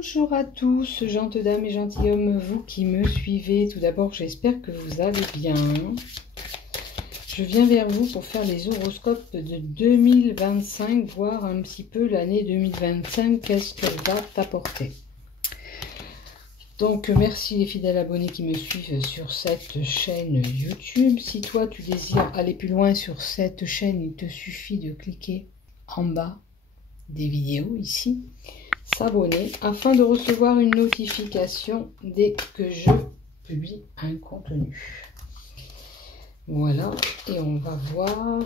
Bonjour à tous, gentes dames et gentilshommes, vous qui me suivez. Tout d'abord, j'espère que vous allez bien. Je viens vers vous pour faire les horoscopes de 2025, voir un petit peu l'année 2025, qu'est-ce qu'elle va t'apporter. Donc, merci les fidèles abonnés qui me suivent sur cette chaîne YouTube. Si toi, tu désires aller plus loin sur cette chaîne, il te suffit de cliquer en bas des vidéos ici, s'abonner afin de recevoir une notification dès que je publie un contenu. Voilà, et on va voir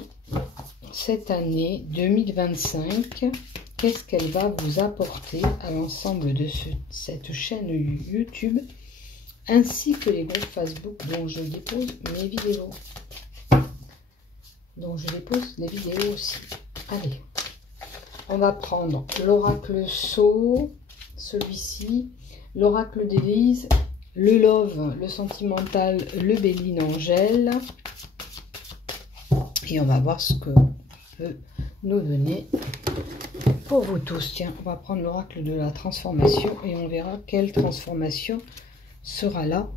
cette année 2025, qu'est-ce qu'elle va vous apporter à l'ensemble de cette chaîne YouTube, ainsi que les groupes Facebook dont je dépose mes vidéos. Donc je dépose les vidéos aussi. Allez, on va prendre l'oracle Sceau, celui-ci, l'oracle d'Élise, le Love, le sentimental, le Béline Angèle. Et on va voir ce que peut nous donner pour vous tous. Tiens, on va prendre l'oracle de la transformation et on verra quelle transformation sera là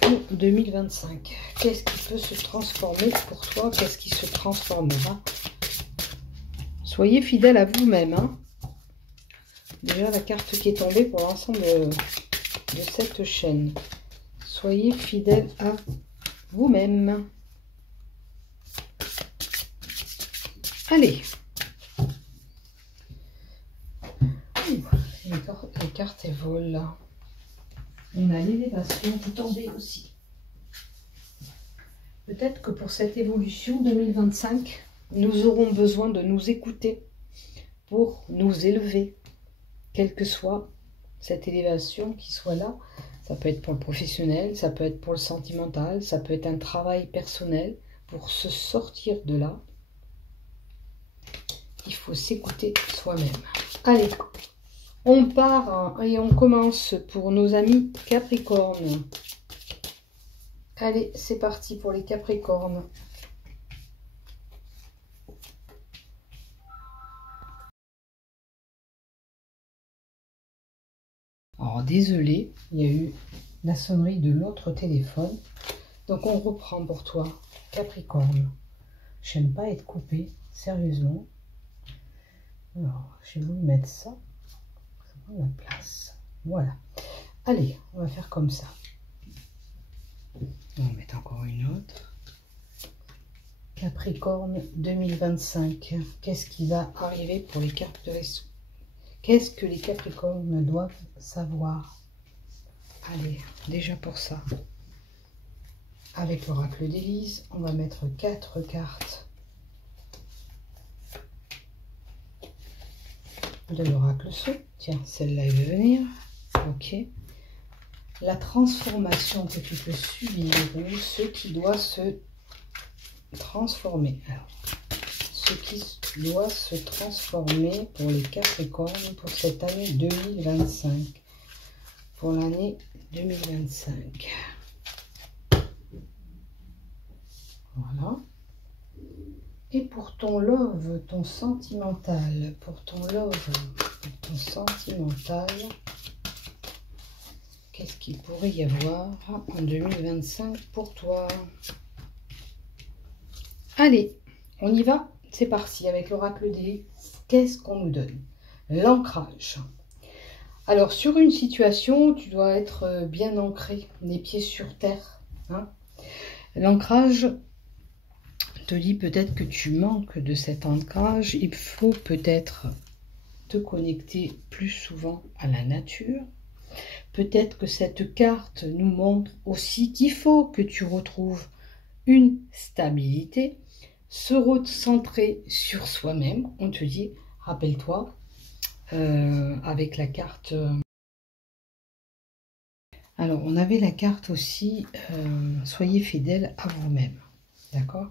pour 2025. Qu'est-ce qui peut se transformer pour toi? Qu'est-ce qui se transformera? Soyez fidèle à vous-même. Hein. Déjà, la carte qui est tombée pour l'ensemble de cette chaîne. Soyez fidèle à vous-même. Allez. Les cartes évoluent là. On a l'élévation qui est tombée aussi. Peut-être que pour cette évolution 2025, nous aurons besoin de nous écouter pour nous élever. Quelle que soit cette élévation qui soit là, ça peut être pour le professionnel, ça peut être pour le sentimental, ça peut être un travail personnel. Pour se sortir de là, il faut s'écouter soi-même. Allez, on part et on commence pour nos amis Capricorne. Allez, c'est parti pour les Capricornes. Alors, désolé, il y a eu la sonnerie de l'autre téléphone. Donc, on reprend pour toi, Capricorne. J'aime pas être coupé, sérieusement. Alors, je vais vous mettre ça. Ça prend la place. Voilà. Allez, on va faire comme ça. On va mettre encore une autre. Capricorne 2025. Qu'est-ce qui va arriver pour les cartes de l'esprit? Qu'est-ce que les Capricornes doivent savoir? Allez, déjà pour ça. Avec l'oracle d'Élise, on va mettre 4 cartes de l'oracle Sceau. Tiens, celle-là, elle veut venir. Ok. La transformation que tu peux subir ou ce qui doit se transformer. Alors, ce qui doit se transformer pour les Capricornes pour cette année 2025. Pour l'année 2025. Voilà. Et pour ton love, ton sentimental, pour ton love, pour ton sentimental, qu'est-ce qu'il pourrait y avoir en 2025 pour toi? Allez, on y va. C'est parti avec l'oracle d'Élise. Qu'est-ce qu'on nous donne? L'ancrage. Alors, sur une situation, tu dois être bien ancré, les pieds sur terre. Hein. L'ancrage te dit peut-être que tu manques de cet ancrage. Il faut peut-être te connecter plus souvent à la nature. Peut-être que cette carte nous montre aussi qu'il faut que tu retrouves une stabilité, se recentrer sur soi-même. On te dit, rappelle-toi, avec la carte... Alors, on avait la carte aussi, soyez fidèle à vous-même. D'accord?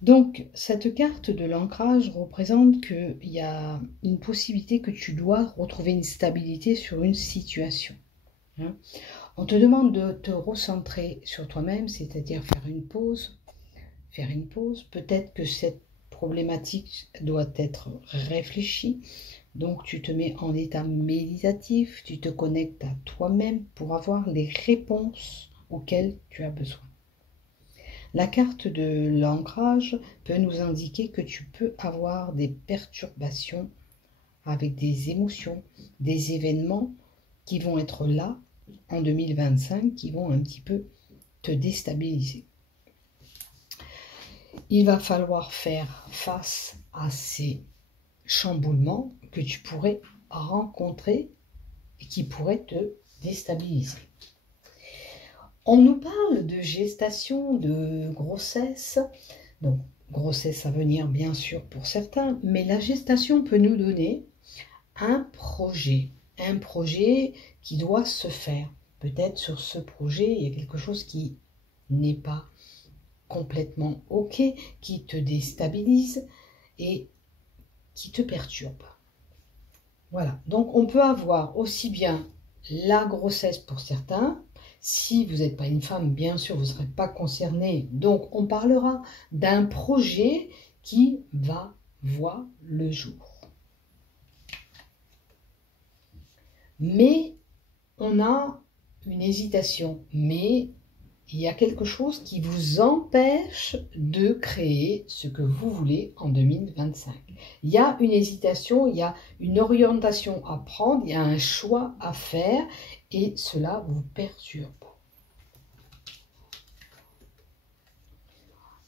Donc, cette carte de l'ancrage représente qu'il y a une possibilité que tu dois retrouver une stabilité sur une situation. Hein. On te demande de te recentrer sur toi-même, c'est-à-dire faire une pause. Faire une pause. Peut-être que cette problématique doit être réfléchie. Donc tu te mets en état méditatif, tu te connectes à toi-même pour avoir les réponses auxquelles tu as besoin. La carte de l'ancrage peut nous indiquer que tu peux avoir des perturbations avec des émotions, des événements qui vont être là en 2025, qui vont un petit peu te déstabiliser. Il va falloir faire face à ces chamboulements que tu pourrais rencontrer et qui pourraient te déstabiliser. On nous parle de gestation, de grossesse. Donc, grossesse à venir, bien sûr, pour certains, mais la gestation peut nous donner un projet qui doit se faire. Peut-être sur ce projet, il y a quelque chose qui n'est pas complètement OK, qui te déstabilise et qui te perturbe. Voilà, donc on peut avoir aussi bien la grossesse pour certains. Si vous n'êtes pas une femme, bien sûr, vous ne serez pas concerné. Donc, on parlera d'un projet qui va voir le jour. Mais on a une hésitation. Mais il y a quelque chose qui vous empêche de créer ce que vous voulez en 2025. Il y a une hésitation, il y a une orientation à prendre, il y a un choix à faire et cela vous perturbe.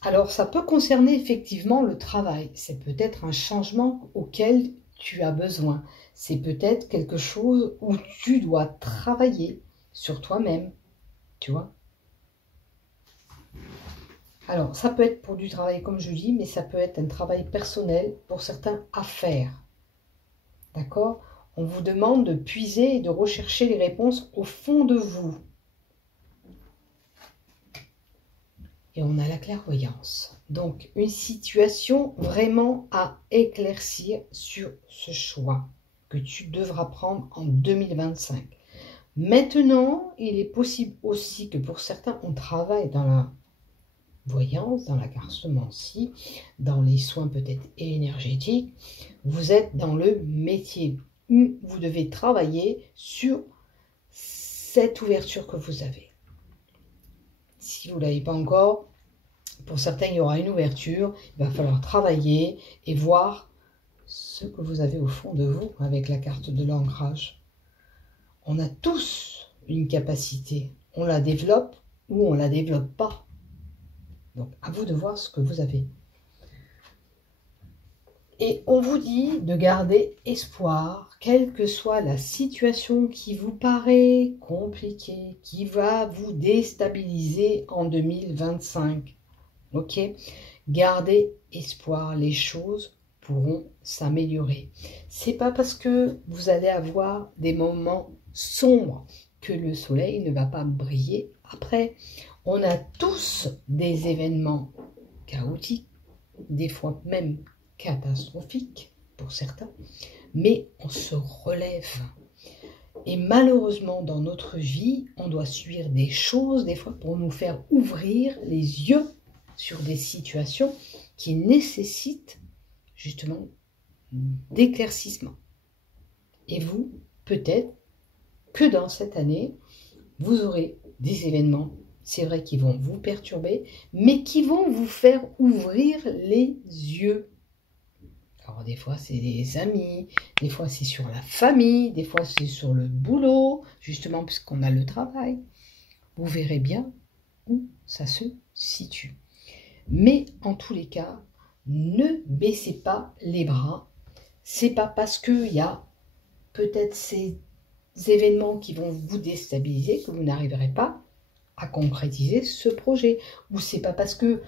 Alors, ça peut concerner effectivement le travail. C'est peut-être un changement auquel tu as besoin. C'est peut-être quelque chose où tu dois travailler sur toi-même, tu vois. Alors, ça peut être pour du travail, comme je dis, mais ça peut être un travail personnel pour certains à faire. D'accord? On vous demande de puiser et de rechercher les réponses au fond de vous. Et on a la clairvoyance. Donc, une situation vraiment à éclaircir sur ce choix que tu devras prendre en 2025. Maintenant, il est possible aussi que pour certains, on travaille dans la voyance, dans la cartomancie, dans les soins peut-être énergétiques. Vous êtes dans le métier où vous devez travailler sur cette ouverture que vous avez. Si vous ne l'avez pas encore, pour certains, il y aura une ouverture. Il va falloir travailler et voir ce que vous avez au fond de vous avec la carte de l'ancrage. On a tous une capacité. On la développe ou on ne la développe pas. Donc, à vous de voir ce que vous avez. Et on vous dit de garder espoir, quelle que soit la situation qui vous paraît compliquée, qui va vous déstabiliser en 2025. Ok? Gardez espoir, les choses pourront s'améliorer. C'est pas parce que vous allez avoir des moments sombres que le soleil ne va pas briller après. On a tous des événements chaotiques, des fois même catastrophiques pour certains, mais on se relève. Et malheureusement, dans notre vie, on doit subir des choses, des fois, pour nous faire ouvrir les yeux sur des situations qui nécessitent justement d'éclaircissement. Et vous, peut-être que dans cette année, vous aurez des événements, c'est vrai, qui vont vous perturber, mais qui vont vous faire ouvrir les yeux. Alors des fois c'est des amis, des fois c'est sur la famille, des fois c'est sur le boulot, justement puisqu'on a le travail. Vous verrez bien où ça se situe. Mais en tous les cas, ne baissez pas les bras. C'est pas parce qu'il y a peut-être ces événements qui vont vous déstabiliser que vous n'arriverez pas à concrétiser ce projet. Ou c'est pas parce que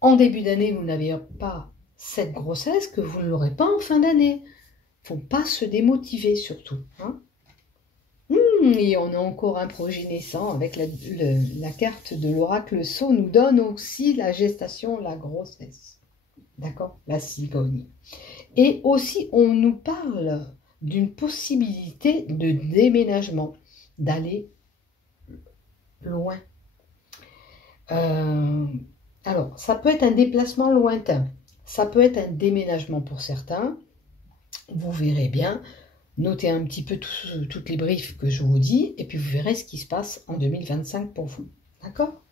en début d'année vous n'avez pas cette grossesse que vous ne l'aurez pas en fin d'année. Faut pas se démotiver surtout. Hein. Et on a encore un projet naissant avec la carte de l'oracle Sceau nous donne aussi la gestation, la grossesse. D'accord? La cigogne. Et aussi, on nous parle d'une possibilité de déménagement, d'aller loin. Alors, ça peut être un déplacement lointain. Ça peut être un déménagement pour certains. Vous verrez bien. Notez un petit peu toutes les briefs que je vous dis, et puis vous verrez ce qui se passe en 2025 pour vous. D'accord?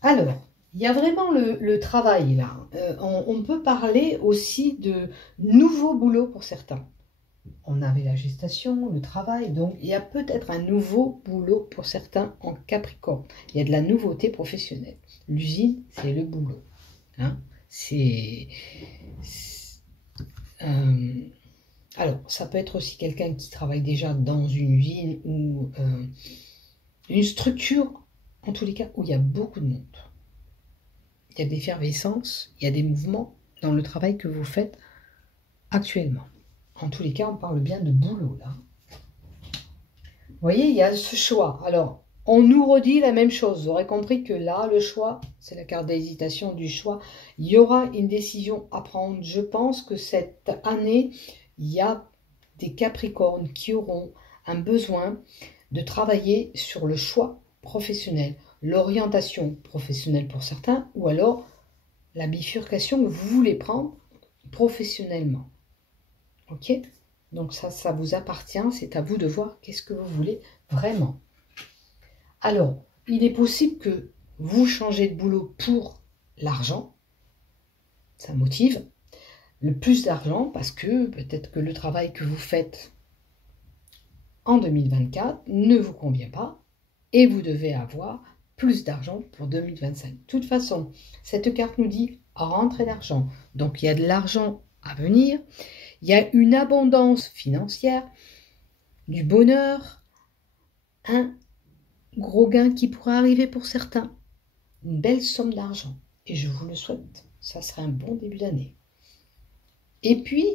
Alors, il y a vraiment le travail là. On peut parler aussi de nouveau boulot pour certains. On avait la gestation, le travail, donc il y a peut-être un nouveau boulot pour certains en Capricorne. Il y a de la nouveauté professionnelle. L'usine, c'est le boulot. Hein? Alors, ça peut être aussi quelqu'un qui travaille déjà dans une usine ou une structure, en tous les cas, où il y a beaucoup de monde. Il y a de l'effervescence, il y a des mouvements dans le travail que vous faites actuellement. En tous les cas, on parle bien de boulot, là. Vous voyez, il y a ce choix. Alors, on nous redit la même chose. Vous aurez compris que là, le choix, c'est la carte d'hésitation du choix. Il y aura une décision à prendre. Je pense que cette année, il y a des Capricornes qui auront un besoin de travailler sur le choix professionnel, l'orientation professionnelle pour certains, ou alors la bifurcation que vous voulez prendre professionnellement. Ok? Donc ça vous appartient, c'est à vous de voir qu'est-ce que vous voulez vraiment. Alors, il est possible que vous changez de boulot pour l'argent, ça motive, le plus d'argent parce que peut-être que le travail que vous faites en 2024 ne vous convient pas et vous devez avoir plus d'argent pour 2025. De toute façon, cette carte nous dit rentrée d'argent. Donc il y a de l'argent à venir. Il y a une abondance financière, du bonheur, un gros gain qui pourra arriver pour certains, une belle somme d'argent. Et je vous le souhaite, ça serait un bon début d'année. Et puis,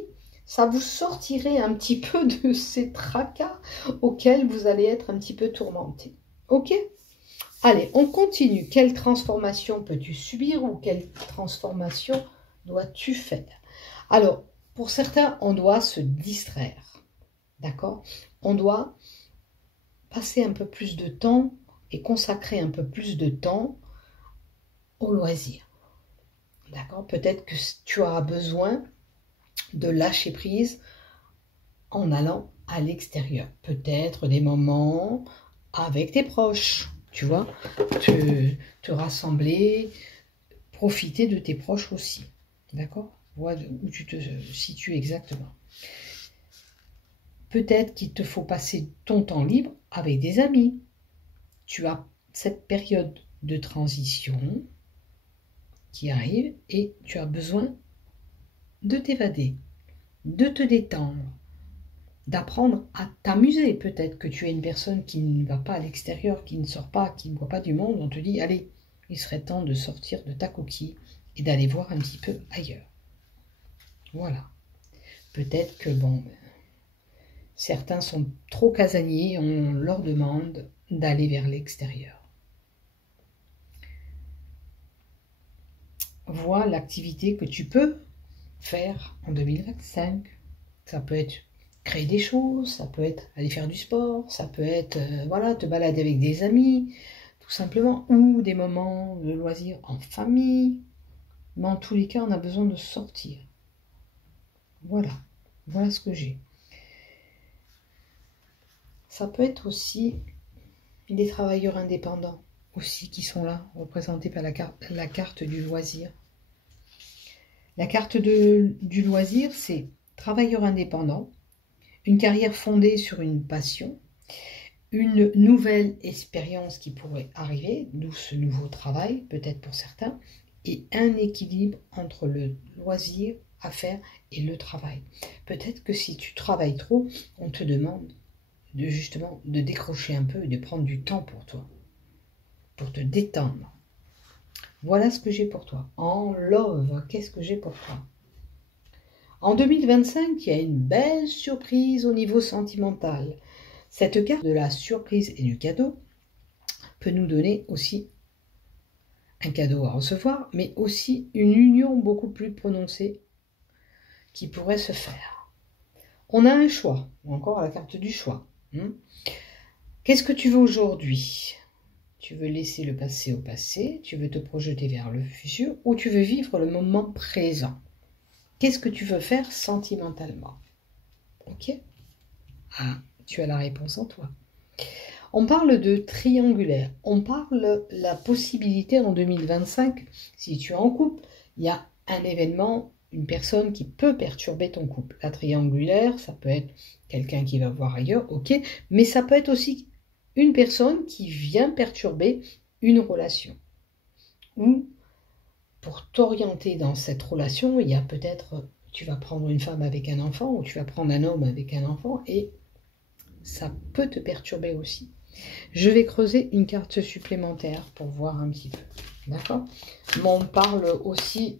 ça vous sortirait un petit peu de ces tracas auxquels vous allez être un petit peu tourmenté. Ok? Allez, on continue. Quelle transformation peux-tu subir ou quelle transformation dois-tu faire? Alors, pour certains, on doit se distraire, d'accord? On doit passer un peu plus de temps et consacrer un peu plus de temps au loisir, d'accord? Peut-être que tu auras besoin de lâcher prise en allant à l'extérieur. Peut-être des moments avec tes proches, tu vois, te rassembler, profiter de tes proches aussi, d'accord? Vois où tu te situes exactement. Peut-être qu'il te faut passer ton temps libre avec des amis. Tu as cette période de transition qui arrive et tu as besoin de t'évader, de te détendre, d'apprendre à t'amuser. Peut-être que tu es une personne qui ne va pas à l'extérieur, qui ne sort pas, qui ne voit pas du monde. On te dit, allez, il serait temps de sortir de ta coquille et d'aller voir un petit peu ailleurs. Voilà. Peut-être que, bon, certains sont trop casaniers, on leur demande d'aller vers l'extérieur. Vois l'activité que tu peux faire en 2025. Ça peut être créer des choses, ça peut être aller faire du sport, ça peut être voilà, te balader avec des amis, tout simplement, ou des moments de loisirs en famille. Mais en tous les cas, on a besoin de sortir. Voilà, voilà ce que j'ai. Ça peut être aussi des travailleurs indépendants aussi qui sont là, représentés par la carte du loisir. La carte du loisir, c'est travailleur indépendant, une carrière fondée sur une passion, une nouvelle expérience qui pourrait arriver, d'où ce nouveau travail, peut-être pour certains, et un équilibre entre le loisir à faire et le travail. Peut-être que si tu travailles trop, on te demande justement de décrocher un peu et de prendre du temps pour toi, pour te détendre. Voilà ce que j'ai pour toi. En love, qu'est-ce que j'ai pour toi? En 2025, il y a une belle surprise au niveau sentimental. Cette carte de la surprise et du cadeau peut nous donner aussi un cadeau à recevoir, mais aussi une union beaucoup plus prononcée qui pourrait se faire. On a un choix, encore la carte du choix. Qu'est-ce que tu veux aujourd'hui? Tu veux laisser le passé au passé, tu veux te projeter vers le futur ou tu veux vivre le moment présent? Qu'est-ce que tu veux faire sentimentalement? Ok? Ah, tu as la réponse en toi. On parle de triangulaire. On parle de la possibilité en 2025, si tu es en couple, il y a un événement, une personne qui peut perturber ton couple. La triangulaire, ça peut être quelqu'un qui va voir ailleurs, ok, mais ça peut être aussi une personne qui vient perturber une relation. Ou pour t'orienter dans cette relation, il y a peut-être, tu vas prendre une femme avec un enfant ou tu vas prendre un homme avec un enfant et ça peut te perturber aussi. Je vais creuser une carte supplémentaire pour voir un petit peu. D'accord? Mais on parle aussi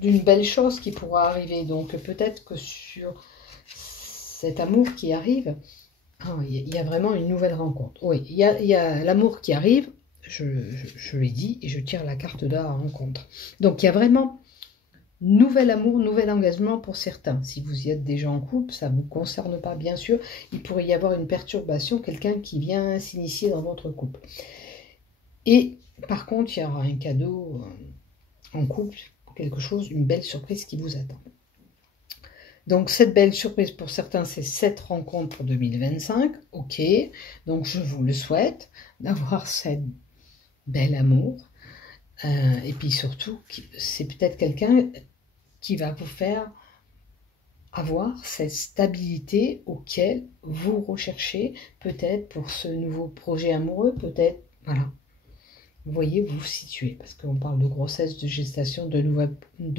d'une belle chose qui pourra arriver. Donc peut-être que sur cet amour qui arrive, il y a vraiment une nouvelle rencontre. Oui, il y a l'amour qui arrive, je l'ai dit, et je tire la carte de la rencontre. Donc il y a vraiment nouvel amour, nouvel engagement pour certains. Si vous y êtes déjà en couple, ça ne vous concerne pas, bien sûr. Il pourrait y avoir une perturbation, quelqu'un qui vient s'initier dans votre couple. Et par contre, il y aura un cadeau en couple, quelque chose, une belle surprise qui vous attend. Donc cette belle surprise pour certains, c'est cette rencontre pour 2025. Ok, donc je vous le souhaite, d'avoir cette bel amour. Et puis surtout, c'est peut-être quelqu'un qui va vous faire avoir cette stabilité auquel vous recherchez, peut-être pour ce nouveau projet amoureux, peut-être, voilà. Vous voyez, vous vous situez, parce qu'on parle de grossesse, de gestation, de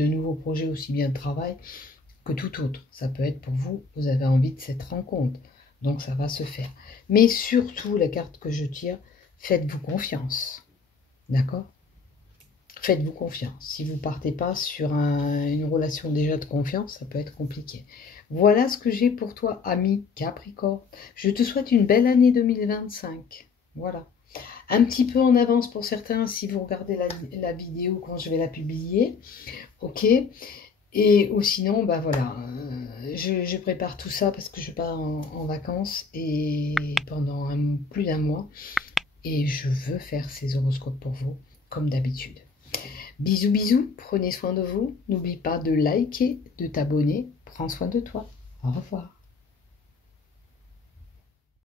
nouveaux projets, aussi bien de travail que tout autre. Ça peut être pour vous, vous avez envie de cette rencontre, donc ça va se faire. Mais surtout, la carte que je tire, faites-vous confiance, d'accord ? Faites-vous confiance. Si vous ne partez pas sur une relation déjà de confiance, ça peut être compliqué. Voilà ce que j'ai pour toi, ami Capricorne. Je te souhaite une belle année 2025. Voilà. Un petit peu en avance pour certains si vous regardez la vidéo quand je vais la publier. Ok. Et ou sinon, bah voilà, je prépare tout ça parce que je pars en vacances et pendant plus d'un mois. Et je veux faire ces horoscopes pour vous, comme d'habitude. Bisous, bisous, prenez soin de vous. N'oublie pas de liker, de t'abonner. Prends soin de toi. Au revoir.